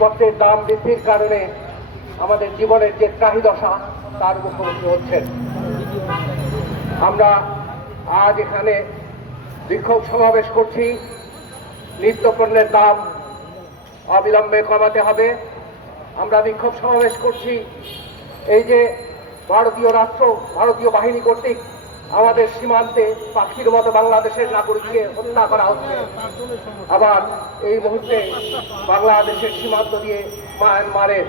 পত্রের দাম বৃদ্ধির কারণে আমাদের জীবনের যে ত্রাহিদশা, তার মুখোমুখি হচ্ছেন। আমরা আজ এখানে বিক্ষোভ সমাবেশ করছি। নিত্যপণ্যের দাম অবিলম্বে কমাতে হবে। আমরা বিক্ষোভ সমাবেশ করছি। এই যে ভারতীয় রাষ্ট্র, ভারতীয় বাহিনী কর্তৃক আমাদের সীমান্তে পাখির মতো বাংলাদেশের নাগরিককে হত্যা করা হচ্ছে। আবার এই মুহূর্তে বাংলাদেশের সীমান্ত দিয়ে মায়ানমারের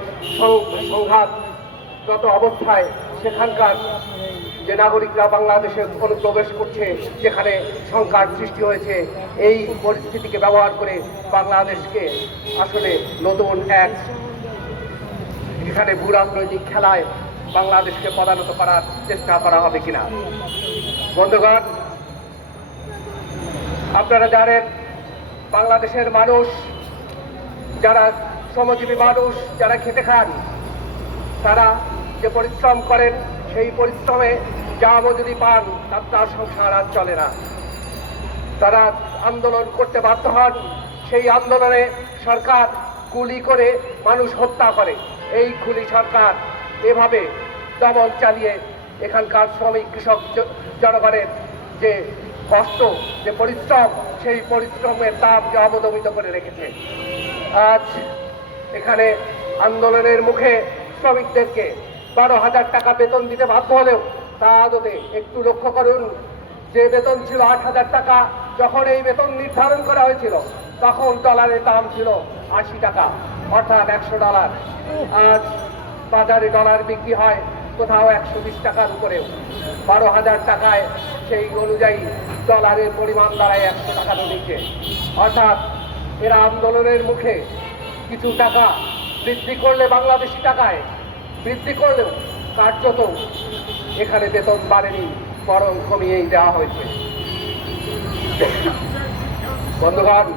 সংঘাতগত অবস্থায়, সেখানকার যে নাগরিকরা বাংলাদেশে অনুপ্রবেশ করছে যেখানে সংকট সৃষ্টি হয়েছে। এই পরিস্থিতিকে ব্যবহার করে বাংলাদেশকে আসলে নতুন এক এখানে ভূ রাজনৈতিক খেলায় বাংলাদেশকে পদানত করার চেষ্টা করা হবে কিনা? বন্ধুগণ, আপনারা জানেন, বাংলাদেশের মানুষ, যারা শ্রমজীবী মানুষ, যারা খেতে খান, তারা যে পরিশ্রম করেন, সেই পরিশ্রমে যা মজুরি পান, তার তার সংসার আর চলে না। তারা আন্দোলন করতে বাধ্য হন, সেই আন্দোলনে সরকার গুলি করে মানুষ হত্যা করে। এই খুলি সরকার এভাবে দমন চালিয়ে এখানকার শ্রমিক, কৃষক জনগণের যে কষ্ট, যে পরিশ্রম, সেই পরিশ্রমের দামকে অবদমিত করে রেখেছে। আজ এখানে আন্দোলনের মুখে শ্রমিকদেরকে বারো হাজার টাকা বেতন দিতে বাধ্য হলেও তা আদতে একটু লক্ষ্য করুন, যে বেতন ছিল আট হাজার টাকা, যখন এই বেতন নির্ধারণ করা হয়েছিল, তখন ডলারের দাম ছিল আশি টাকা, অর্থাৎ একশো ডলার আজ বাজারে ডলার বিক্রি হয়, কোথাও একশো বিশ টাকার উপরেও। বারো হাজার টাকায় সেই অনুযায়ী ডলারের পরিমাণ দাঁড়ায় একশো টাকার নিচে অর্থাৎ এরা আন্দোলনের মুখে কিছু টাকা বৃদ্ধি করলে বাংলাদেশি টাকায়, বৃদ্ধি করলেও কার্যত এখানে বেতন বাড়েনি, বরং কমিয়েই দেওয়া হয়েছে। বন্ধুগণ